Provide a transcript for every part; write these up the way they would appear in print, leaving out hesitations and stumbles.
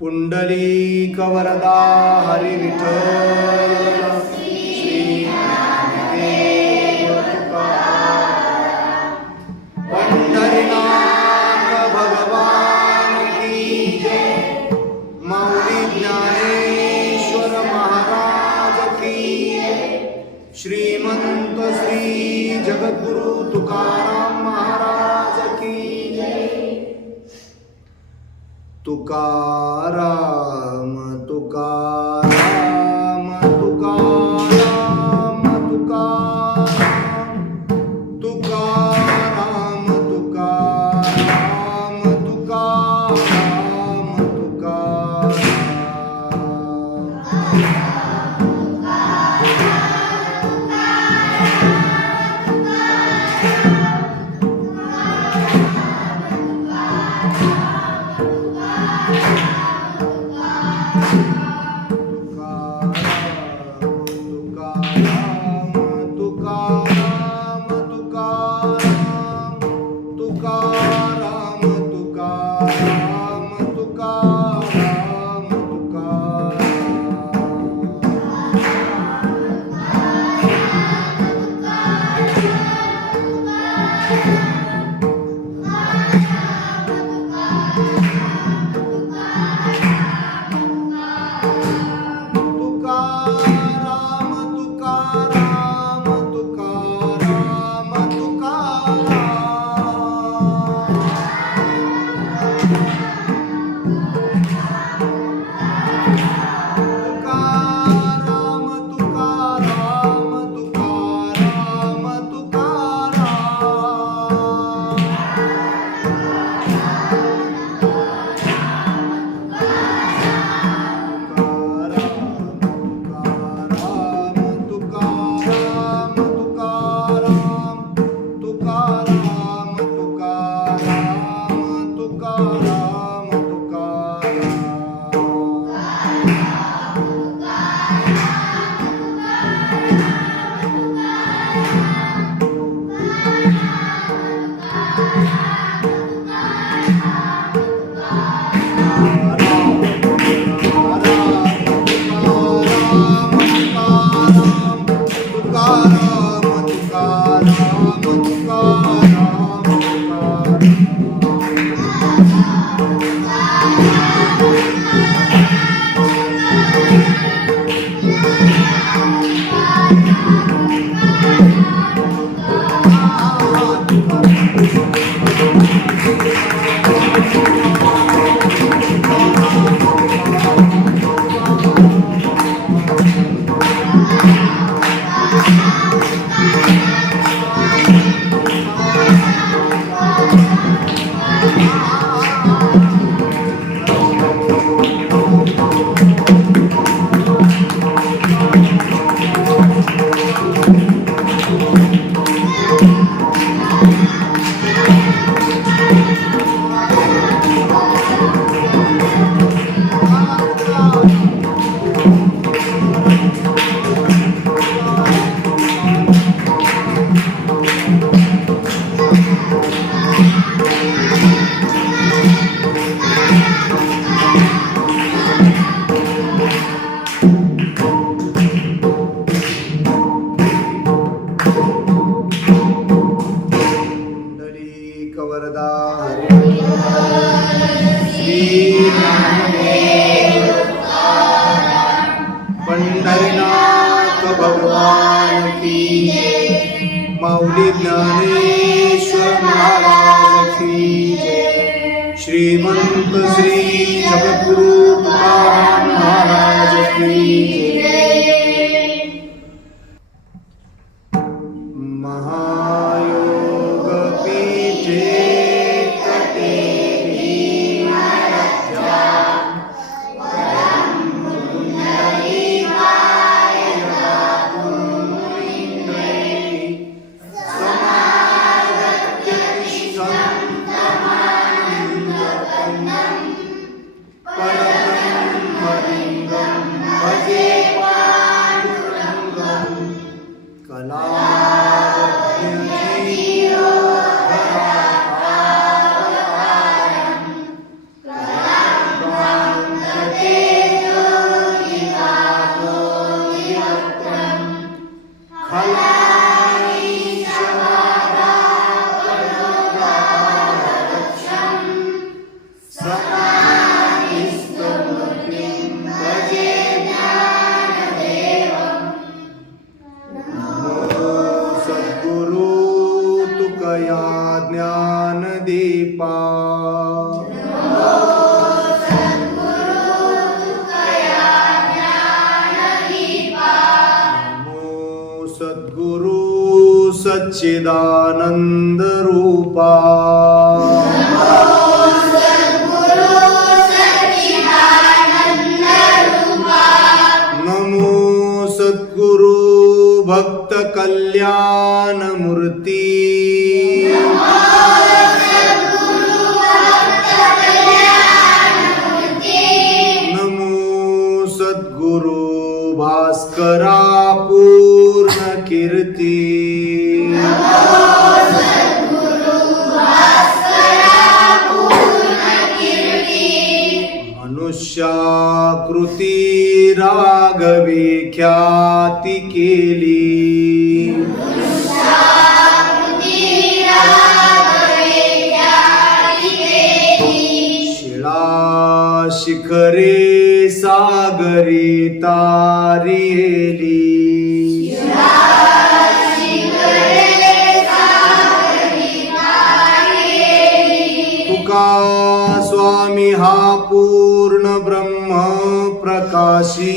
पुंडलिक वरदा हरी विठ्ठल श्री ज्ञानदेव तुकाराम पंढरीनाथ भगवान की जय। माऊली ज्ञानेश्वर महाराज की जय। श्रीमंत श्री जगद्गुरु तुकाराम महाराज की जय। तुकाराम तुकाराम तुकाराम तुकाराम तुकाराम तुकाराम तुकाराम पंढरीनाथ भगवान की जय। माऊली ज्ञानेश्वर महाराज की जय। श्रीमंत श्री जगद्गुरु तुकाराम महाराज की जय। महायोग पीठे परब्रह्मलिंगम् सच्चिदानंद रूपा नमो सद्गुरु भक्त कल्याण मूर्ती नमो सद्गुरु भास्करा पूर्ण कीर्ती मनुष्याकृती राघवे ख्याती केली शिळा शिखरे सागरी तारियेली तुका स्वामी हा पूर्ण ब्रह्म प्रकाशी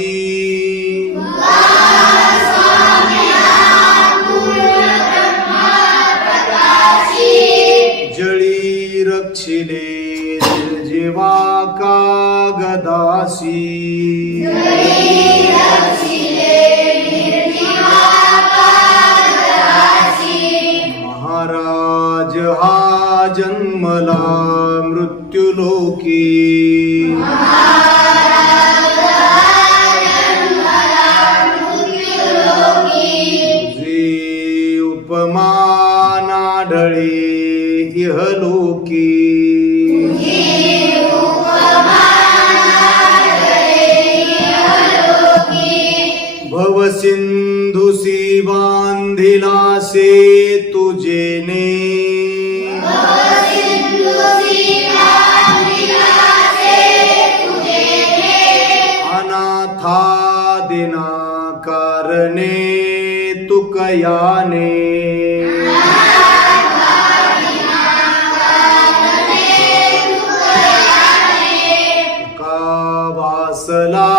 जळी रक्षिले निर्जीवा कागदासी महाराज हा जन्मला मृत्युलोकी जे उपमान आढळे इहलोकी भवसिंधुसी बांधिलासे तुझेने अनाथा दिना कारणे तुकयाने तुका वासला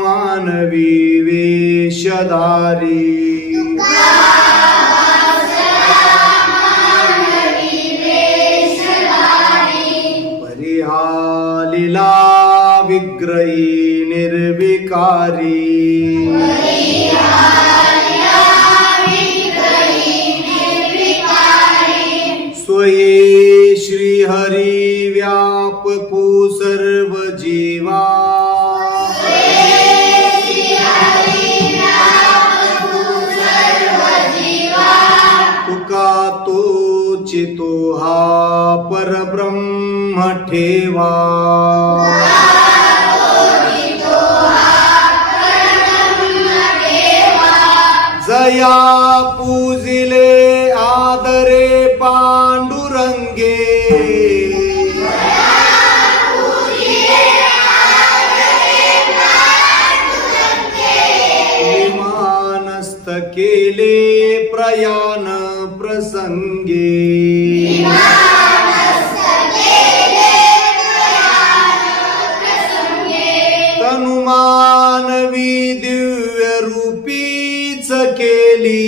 मानवी वेशधारी परिहालिला विग्रही निर्विकारी स्वये श्रीहरी व्यापकू सर्व जीवा तुका तोचितो हा परब्रह्म ठेवा जया पूजिले आदरे पांडुरंगे विमानस्थ केले प्रयाण प्रसंगे तनुमानवी दिव्य रूपीच केली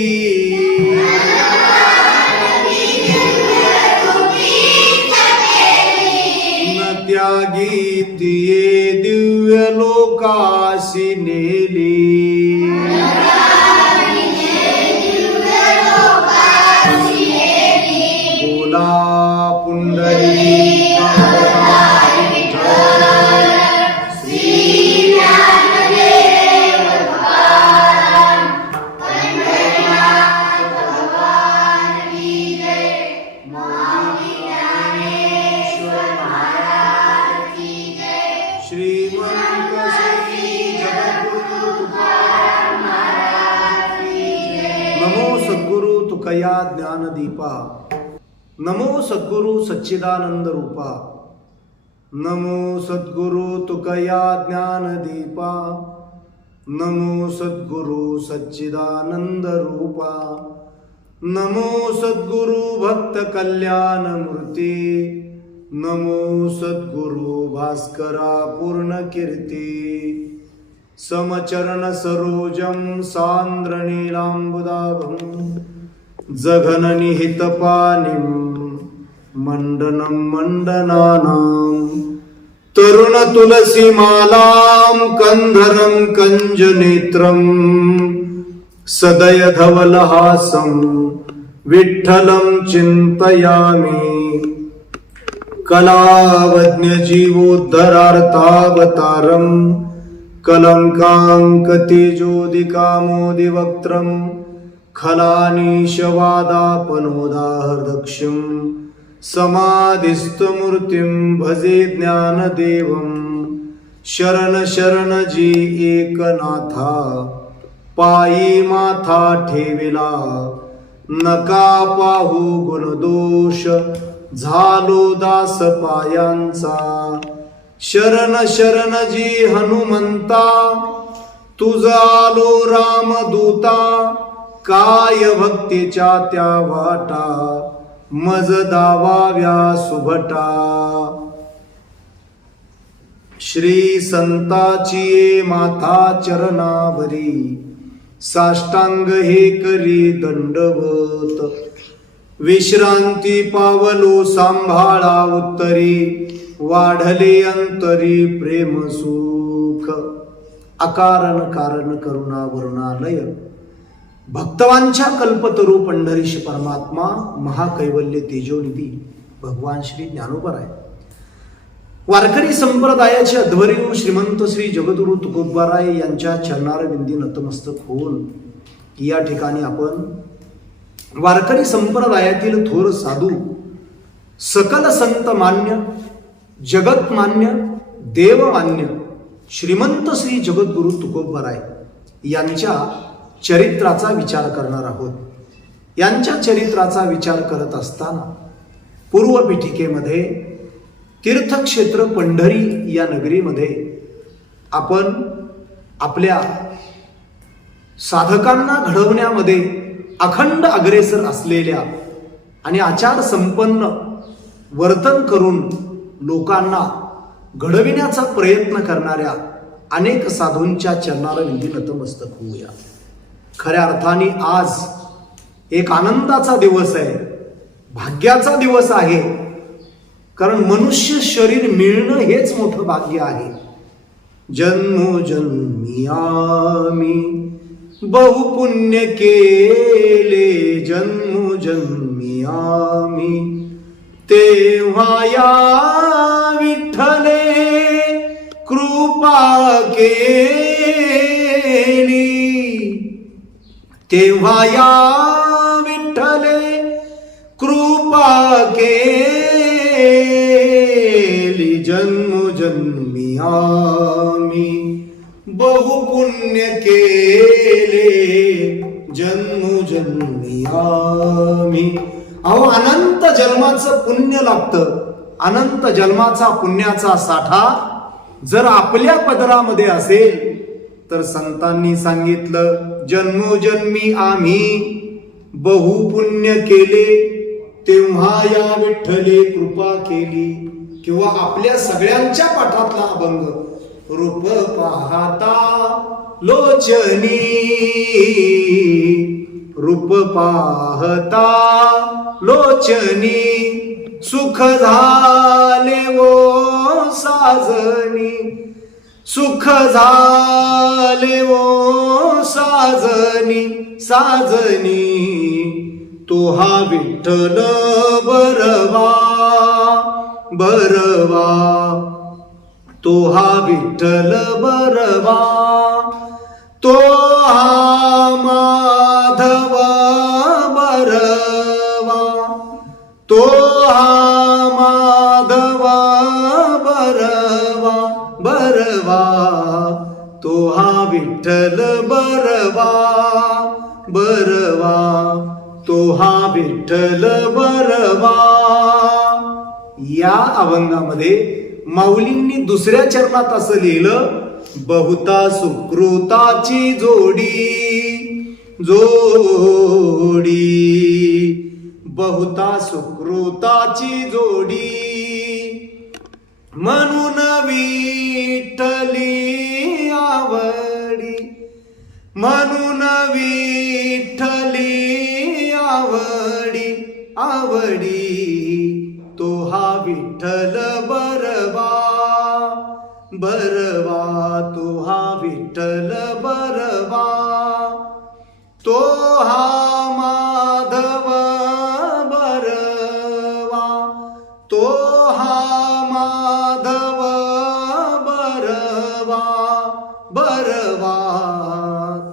न त्यागीतिये दिव्य लोकाशी नेली बोला पुंडरी नमो सद्गुरु तुकया ज्ञानदीपा नमो सद्गुरु सच्चिदानंद रूपा नमो सद्गुरु तुकया ज्ञानदीपा नमो सद्गुरु सच्चिदानंद रूपा नमो सद्गुरु भक्त कल्याण मूर्ती नमो सद्गुरु भास्करा पूर्ण कीर्ती समचरण सरोजम सांद्र नीलांबुदाभं जघननिहितपाणिं मण्डनं मण्डनानां तरुणतुलसीमालां कन्धरं कञ्जनेत्रं सदयधवलहासं विठ्ठलं चिन्तयामि कलावज्ञजीवोद्धरार्थावतारं कलङ्काङ्कतेजोदिकामोदिवक्त्रं खलानीशवादापनोदाहृदक्षं समाधिस्थमूर्तिं भजे ज्ञानदेवं शरण शरण जी एकनाथा पायी माथा ठेविला नका पाहू गुणदोष झालो दास पायांचा शरण शरण जी हनुमंता तुझा आलो रामदूता काय भक्तीच्या त्या वाटा मज दावाव्या सुभटा श्री संताची माथा चरणावरी साष्टांग हे करी दंडवत विश्रांती पावलो सांभाळा उत्तरी वाढले अंतरी प्रेम सुख अकारण कारण करुणा वरुणालय भक्तवांच्या कल्पतरू पंढरीश परमात्मा महाकैवल्य तेजोनिधी भगवान श्री ज्ञानोबराय वारकरी संप्रदायाचे अध्वर्यू श्रीमंत श्री जगद्गुरु तुकोबाराय यांच्या चरणारविंदी नतमस्तक होऊन या ठिकाणी आपण वारकरी संप्रदायातील थोर साधू सकल संत मान्य जगतमान्य देवमान्य श्रीमंत श्री जगद्गुरु तुकोबाराय यांच्या चरित्राचा विचार करणार आहोत. यांच्या चरित्राचा विचार करत असताना पूर्वपीठिकेमध्ये तीर्थक्षेत्र पंढरी या नगरीमध्ये आपण आपल्या साधकांना घडवण्यामध्ये अखंड अग्रेसर असलेल्या आणि आचार संपन्न वर्तन करून लोकांना घडविण्याचा प्रयत्न करणाऱ्या अनेक साधूंच्या चरणारविंदी नतमस्तक होऊया. खऱ्या अर्थाने आज एक आनंदाचा दिवस आहे, भाग्याचा दिवस आहे. कारण मनुष्य शरीर मिळणं हेच मोठं भाग्य आहे. जन्मोजन्मी आम्ही बहुपुण्य केले, जन्मोजन्मी आम्ही तेव्हा या विठ्ठले कृपा केली, तेव्हा या विठ्ठले कृपा केली. जन्मोजन्मी आम्ही बहुपुण्य केले, जन्मोजन्मी आम्ही. अहो अनंत जन्माचं पुण्य लागतं. अनंत जन्माचा पुण्याचा साठा जर आपल्या पदरामध्ये असेल तर संतांनी सांगितलं जन्मोजन्मी आम्ही बहुपुण्य केले, तेव्हा या विठ्ठले कृपा केली. किंवा आपल्या सगळ्यांच्या पाठातला अभंग रूप पाहता लोचनी, रूप पाहता लोचनी सुख झाले वो साजनी, सुख झाले वो साजनी, साजनी तो हा विठ्ठल बरवा, बरवा तो हा विठ्ठल बरवा, तो हा माधव बरवा, तो हा माधव बरवा, बरवा तो हा विठ्ठल बरवा, बरवा तो हा विठ्ठल बरवा. या अभंगामध्ये माऊलींनी दुसऱ्या चरणात असं लिहिलं, बहुता सुकृताची जोडी, जोडी बहुता सुकृताची जोडी, म्हणून विठ्ठली आवडी, म्हणून विठ्ठली आवडी. आवडी तो हा विठ्ठल बरवा बरवा तो हा विठ्ठल बरवा तो हा माधव बरवा तो हा माधव बरवा बरवा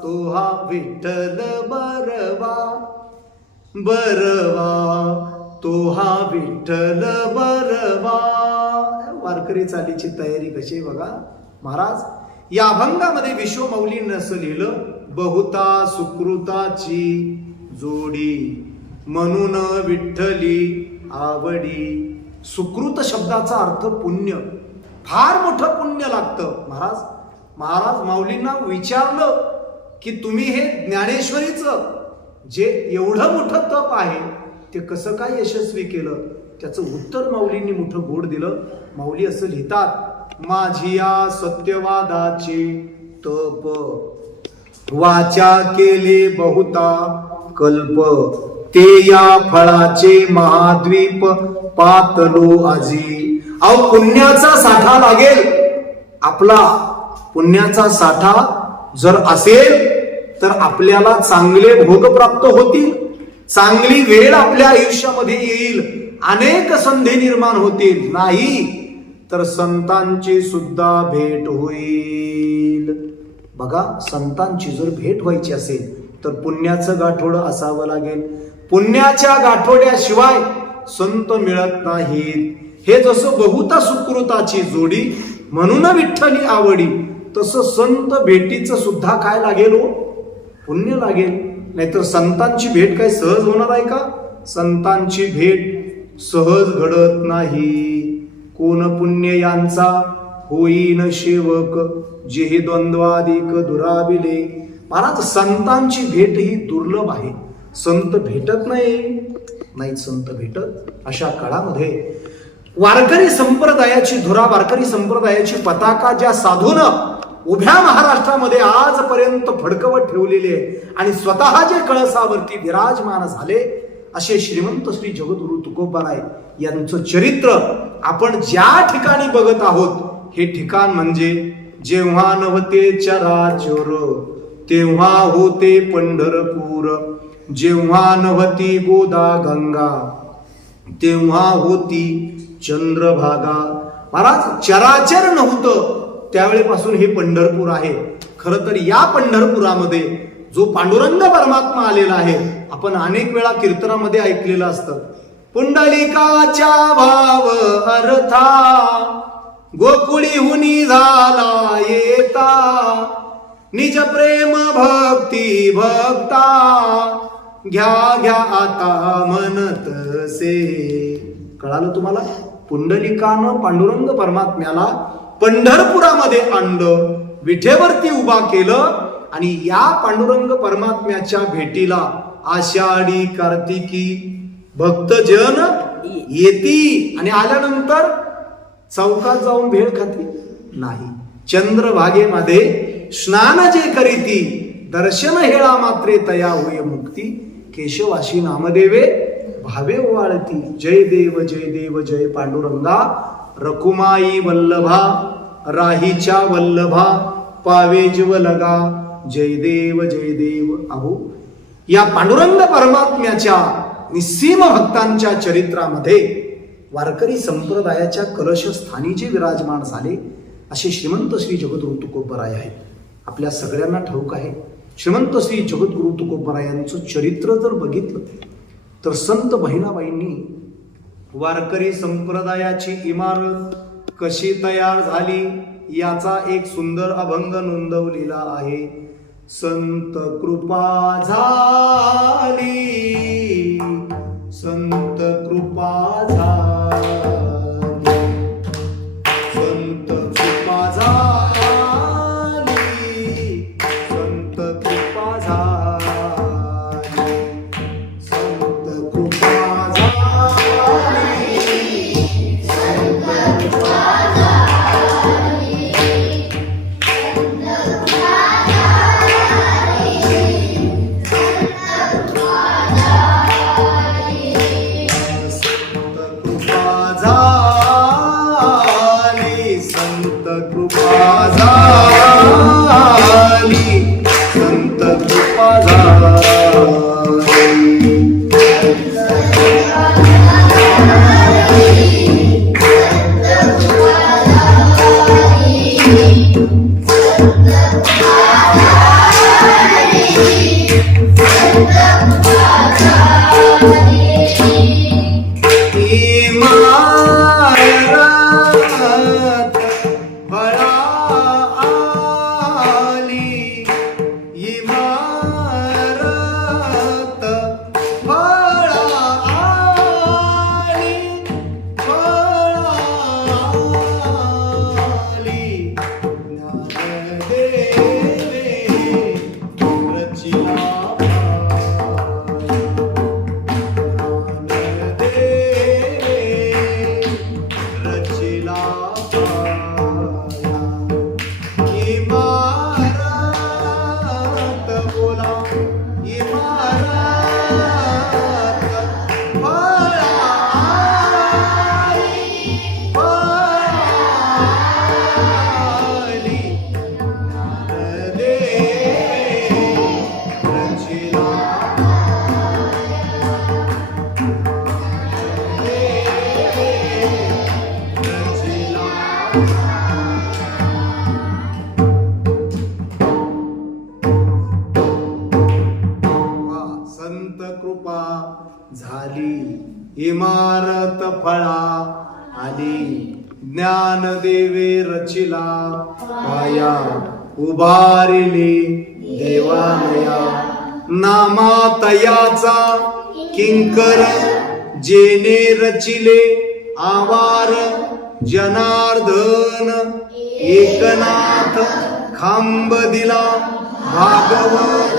तो हा विठ्ठल बरवा बरवा तो हा विठ्ठल बरवा. वारकरी चालीची तयारी कशी आहे बघा महाराज. या अभंगामध्ये विश्वमौलींनी असं लिहिलं, बहुता सुकृताची जोडी म्हणून विठ्ठली आवडी. सुकृत शब्दाचा अर्थ पुण्य, फार मोठं पुण्य लागतं महाराज माऊलींना विचारलं की तुम्ही हे ज्ञानेश्वरीचं जे एवढं मोठं तप आहे ते कसं काय यशस्वी केलं. त्याचं उत्तर माऊलींनी मोठं गोड दिलं. माऊली असं लिहितात, माझी या सत्यवादाचे तप वाचा केले बहुता कल्प ते या फळाचे महाद्वीप पातलो आजी. अहो पुण्याचा साठा लागेल, आपला पुण्याचा साठा जर असेल तर आपल्याला चांगले भोग प्राप्त होतील, चांगली वेळ आपल्या आयुष्यामध्ये येईल, अनेक संधी निर्माण होतील. नाही तर संतांची सुद्धा भेट होईल. बघा, संतांची जर भेट व्हायची असेल तर पुण्याचं गाठोडं असावं लागेल. पुण्याच्या गाठोड्याशिवाय संत मिळत नाहीत. हे जसं बहुता सुकृताची जोडी म्हणून विठ्ठली आवडी, तसं संत भेटीचं सुद्धा काय लागेल हो, पुण्य लागेल. नाहीतर संतांची भेट काय सहज होणार आहे का. संतांची भेट सहज घडत नाही. कोण पुण्य यांचा होईन सेवक जे द्वंद्वादिक दुराविले. महाराज संतांची भेट ही दुर्लभ आहे. संत भेटत नाही संत भेटत. अशा काळामध्ये वारकरी संप्रदायाची धुरा, वारकरी संप्रदायाची पताका ज्या साधून उभ्या महाराष्ट्रामध्ये आजपर्यंत फडकवत ठेवलेले आणि स्वतः जे कळसावरती विराजमान झाले असे श्रीमंत श्री जगद्गुरु तुकोबाराय यांचं चरित्र आपण ज्या ठिकाणी बघत आहोत, हे ठिकाण म्हणजे जेव्हा नव्हते चराचर तेव्हा होते पंढरपूर, जेव्हा नव्हती गोदा गंगा तेव्हा होती चंद्रभागा. महाराज चराचर नव्हतं त्यावेळेपासून हे पंढरपूर आहे. खरं तर या पंढरपुरामध्ये जो पांडुरंग परमात्मा आलेला आहे, आपण अनेक वेळा कीर्तनामध्ये ऐकलेलं असतं. पुंडलिकाच्या भाव अर्था गोकुळीहुनी झाला येता, निज प्रेम भक्ती भक्ता घ्या घ्या आता म्हणत से. कळालं तुम्हाला. पुंडलिकानं पांडुरंग परमात्म्याला पंढरपुरामध्ये आणलं, विठेवरती उभा केलं आणि या पांडुरंग परमात्म्याच्या भेटीला आषाढी कार्तिकी भक्तजन येती. आणि आल्यानंतर चौकात जाऊन भेळ खाती नाही. चंद्रभागेमध्ये स्नान जे करीती दर्शन हेळा मात्रे तया होय मुक्ती, केशवाशी नामदेवे भावे वाळती. जय देव जय पांडुरंगा, रकुमाई वल्लभा राहीच्या वल्लभा पावे जीवलगा. जय देव. अहो या पांडुरंग परमात्म्याच्या निस्सीम भक्तांच्या चरित्रामध्ये वारकरी संप्रदायाच्या कलशस्थानी जे विराजमान झाले असे श्रीमंत श्री जगद्गुरु तुकोबराय आहेत. आपल्या सगळ्यांना ठाऊक आहे, श्रीमंत श्री जगद्गुरु तुकोबरायांचं चरित्र जर बघितलं तर संत बहिणाबाईंनी वारकरी संप्रदायाची इमारत कशी तयार झाली याचा एक सुंदर अभंग नोंदवलेला आहे. संत कृपा झाली, संत कृपा झाली, संत कृपा झाली, संत कृपा झाली, संत कृपा झाली, संत कृपा झाली. इमारत फळा आली, ज्ञानदेवे रचिला पाया, उभारिली देवालया. नामातयाचा किंकर जेने रचिले आवार, जनार्दन एकनाथ खांब दिला भागवत.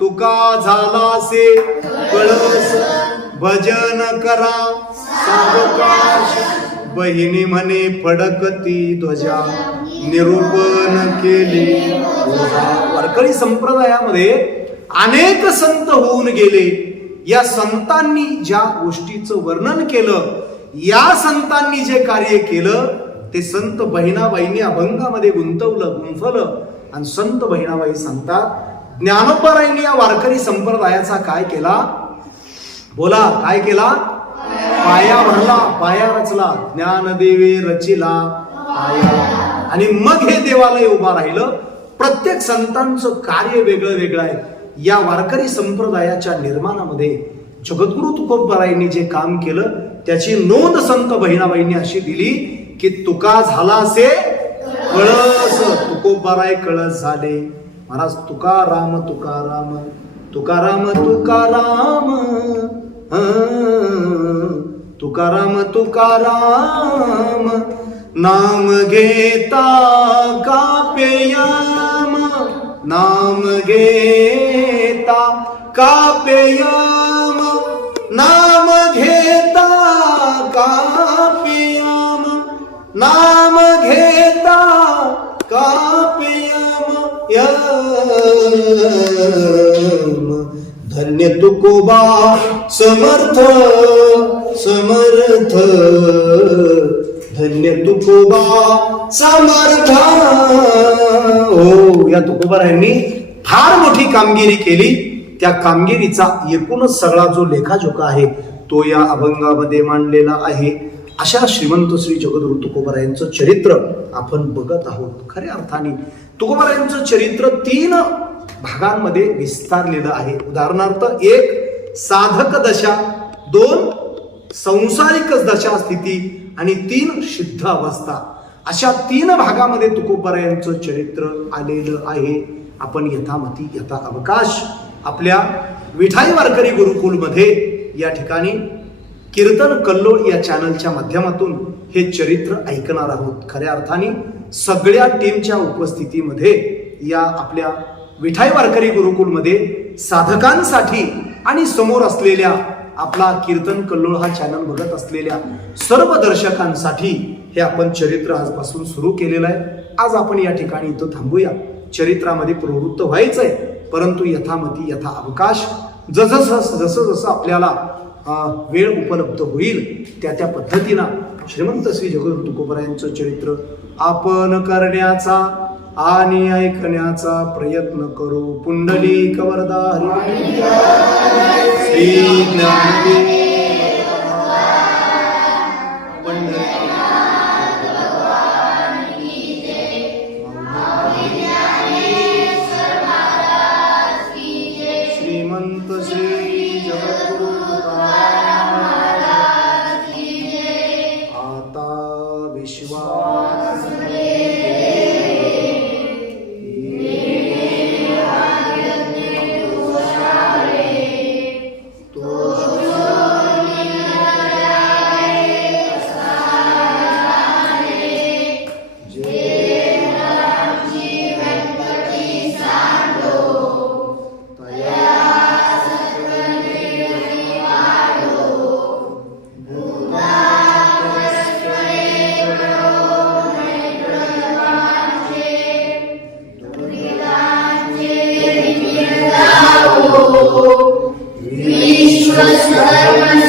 तुका झालासे कळस भजन करा सावकाश, बहिणी म्हणे फडकती ध्वजा, निरूपण केले ओझा. वारकरी संप्रदायामध्ये अनेक संत होऊन गेले. या संतांनी ज्या गोष्टीचं वर्णन केलं, या संतांनी जे कार्य केलं, ते संत बहिणाबाईंनी अभंगामध्ये गुंफलं. आणि संत बहिणाबाई सांगतात, ज्ञानोबारायांनी या वारकरी संप्रदायाचा काय केला? बोला, काय केला? पाया भरला, पाया रचला, ज्ञानदेवे रचिला पाया. आणि मग हे देवालय उभा राहिलं. प्रत्येक संतांचं कार्य वेगळं वेगळं आहे. या वारकरी संप्रदायाच्या निर्माणामध्ये जगद्गुरु तुकोबारायांनी जे काम केलं, त्याची नोंद संत बहिणाबाईंनी अशी दिली की तुका झालासे कळस, तुकोबाराय कळस झाले. महाराज तुकाराम तुकाराम तुकाराम तुकाराम तुकाराम तुकाराम, नाम घेता कापेयम, नाम घेता कापेयम, नाम घेता कापेयम, नाम घेता कापेयम यम. धन्य तुकोबा समर्थ समर्थ, धन्य तुकोबा समर्थ. हो, या तुकोबारायांनी फार मोठी कामगिरी केली. त्या कामगिरीचा एकूणच सगळा जो लेखाजोखा आहे तो या अभंगामध्ये मांडलेला आहे. अशा श्रीमंत श्री जगद्गुरु तुकोबारायांचं चरित्र आपण बघत आहोत. खऱ्या अर्थाने तुकोबारायांचं चरित्र 3 भागांमध्ये विस्तारलेलं आहे. उदाहरणार्थ, 1 साधक दशा, 2 संसारिक दशा स्थिती आणि 3 शुद्ध अवस्था. अशा 3 भागामध्ये तुकोबारायांचं चरित्र आलेलं आहे. आपण यथामती यथा अवकाश आपल्या विठाई वारकरी गुरुकुलमध्ये या ठिकाणी कीर्तन कल्लोळ या चॅनलच्या माध्यमातून हे चरित्र ऐकणार आहोत. खऱ्या अर्थाने सगळ्या टीमच्या उपस्थितीमध्ये या आपल्या विठाई वारकरी गुरुकुलमध्ये साधकांसाठी आणि समोर असलेल्या आपला कीर्तन कल्लोळ हा चॅनल बघत असलेल्या सर्व दर्शकांसाठी हे आपण चरित्र आजपासून सुरू केलेलं आहे. आज आपण या ठिकाणी इथं थांबूया. चरित्रामध्ये प्रवृत्त व्हायचंय, परंतु यथामती यथा अवकाश, जसं आपल्याला वेळ उपलब्ध होईल त्या पद्धतीनं श्रीमंत श्री जगद्गुरु तुकोबारायांचं चरित्र आपण करण्याचा आणि ऐकण्याचा प्रयत्न करू. पुंडलिक वरदा हरी श्री ज्ञानदेव श्रीमंत श्री जगद्गुरु आता विश्वास चला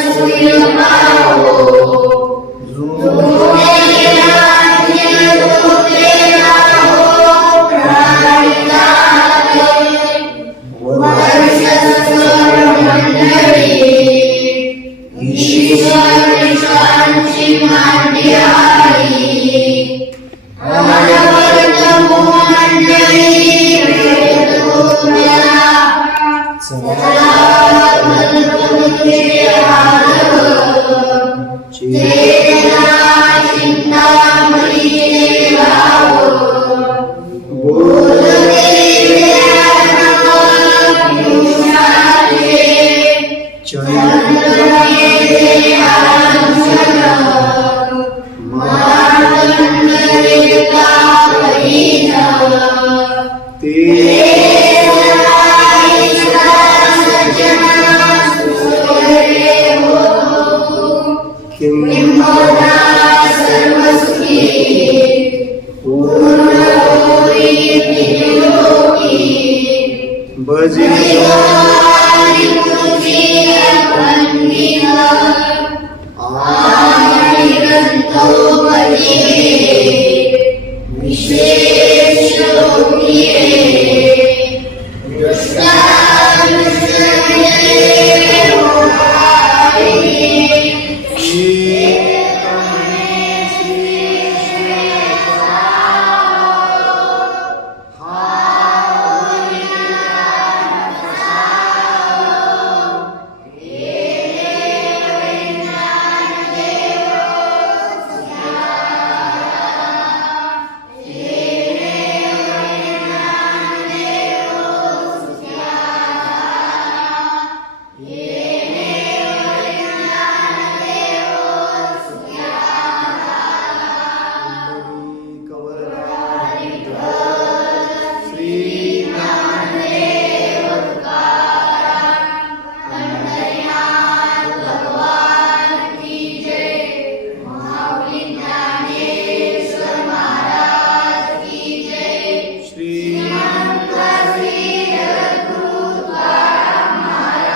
भजियो